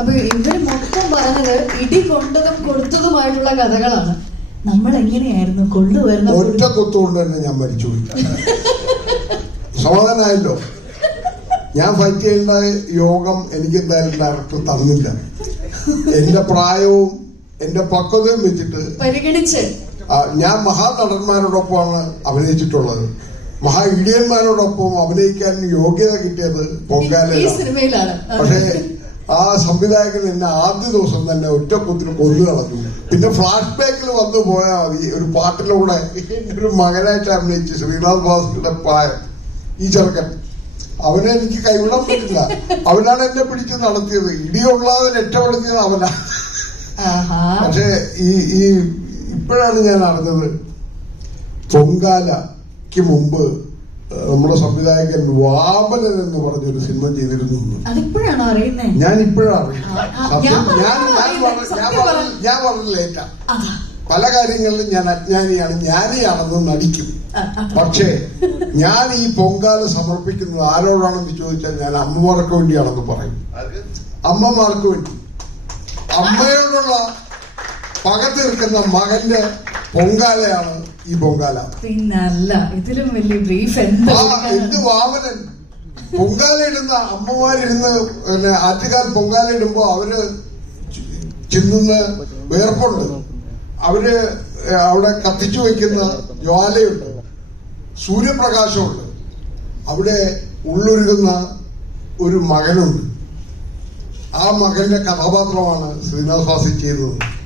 അപ്പൊ ഇവര് മൊത്തം പറഞ്ഞത് ഇടി കൊണ്ടതും കൊടുത്തതുമായിട്ടുള്ള കഥകളാണ്. നമ്മൾ എങ്ങനെയായിരുന്നു കൊണ്ടുവരുന്ന ഒറ്റ കുത്തുകൊണ്ട് തന്നെ ഞാൻ മരിച്ചു. സമാധാനമായല്ലോ. ഞാൻ ഫൈറ്റ് ചെയ്യേണ്ട യോഗം എനിക്ക് എന്തായാലും ഡയറക്ടർ തന്നില്ല. എന്റെ പ്രായവും എന്റെ പക്വതയും വെച്ചിട്ട് പരിഗണിച്ച് ഞാൻ മഹാനടന്മാരോടൊപ്പമാണ് അഭിനയിച്ചിട്ടുള്ളത്. മഹാ ഇന്ത്യന്മാരോടൊപ്പം അഭിനയിക്കാൻ യോഗ്യത കിട്ടിയത് പൊങ്കാലയിലാണ്. പക്ഷേ ആ സംവിധായകൻ എന്നെ ആദ്യ ദിവസം തന്നെ ഒറ്റക്കുത്തിന് കൊന്നു കളഞ്ഞു. പിന്നെ ഫ്ലാഷ് ബാക്കിൽ വന്നു പോയാൽ മതി. ഒരു പാട്ടിലൂടെ ഒരു മകനായിട്ട് അഭിനയിച്ച് ശ്രീനാഥ് ഭാസ്കറുടെ പ്രായം ഈ ചെറുക്കൻ, അവനെ എനിക്ക് കൈവിടാൻ പറ്റില്ല. അവനാണ് എന്നെ പിടിച്ച് നടത്തിയത്. ഇടിയുള്ളാതെ രക്ഷപ്പെടുത്തിയത് അവനാ. പക്ഷേ ഈ ഇപ്പോഴാണ് ഞാൻ അറിഞ്ഞത്, പൊങ്കാലയ്ക്ക് മുമ്പ് നമ്മുടെ സംവിധായകൻ വാമനൻ എന്ന് പറഞ്ഞൊരു സിനിമ ചെയ്തിരുന്നു. ഞാൻ ഇപ്പോഴാണ് ഞാൻ വളരെ ലേറ്റാ. പല കാര്യങ്ങളിലും ഞാൻ അജ്ഞാനിയാണ്, ജ്ഞാനിയാണെന്ന് നടിക്കും. പക്ഷേ ഞാൻ ഈ പൊങ്കാല സമർപ്പിക്കുന്നത് ആരോടാണെന്ന് ചോദിച്ചാൽ ഞാൻ അമ്മമാർക്ക് വേണ്ടിയാണെന്ന് പറയും. അമ്മമാർക്ക് വേണ്ടി, അമ്മയോടുള്ള പക തീർക്കുന്ന മകന്റെ പൊങ്കാലയാണ് ഈ പൊങ്കാല. പിന്നല്ല, ഇതിലും വലിയ ബ്രീഫ് എന്ത് വാമനൻ പൊങ്കാല ഇടുന്ന അമ്മമാരിരുന്ന് പിന്നെ ആറ്റുകാൽ പൊങ്കാല ഇടുമ്പോ അവര് ചിന്നുന്ന വേർപ്പുണ്ട്. അവര് അവിടെ കത്തിച്ചു വെക്കുന്ന ജ്വാലയുണ്ട്, സൂര്യപ്രകാശമുണ്ട്. അവിടെ ഉള്ളൊരുകുന്ന ഒരു മകനുണ്ട്. ആ മകന്റെ കഥാപാത്രമാണ് ശ്രീനാഥ് ഭാസി ചെയ്തത്.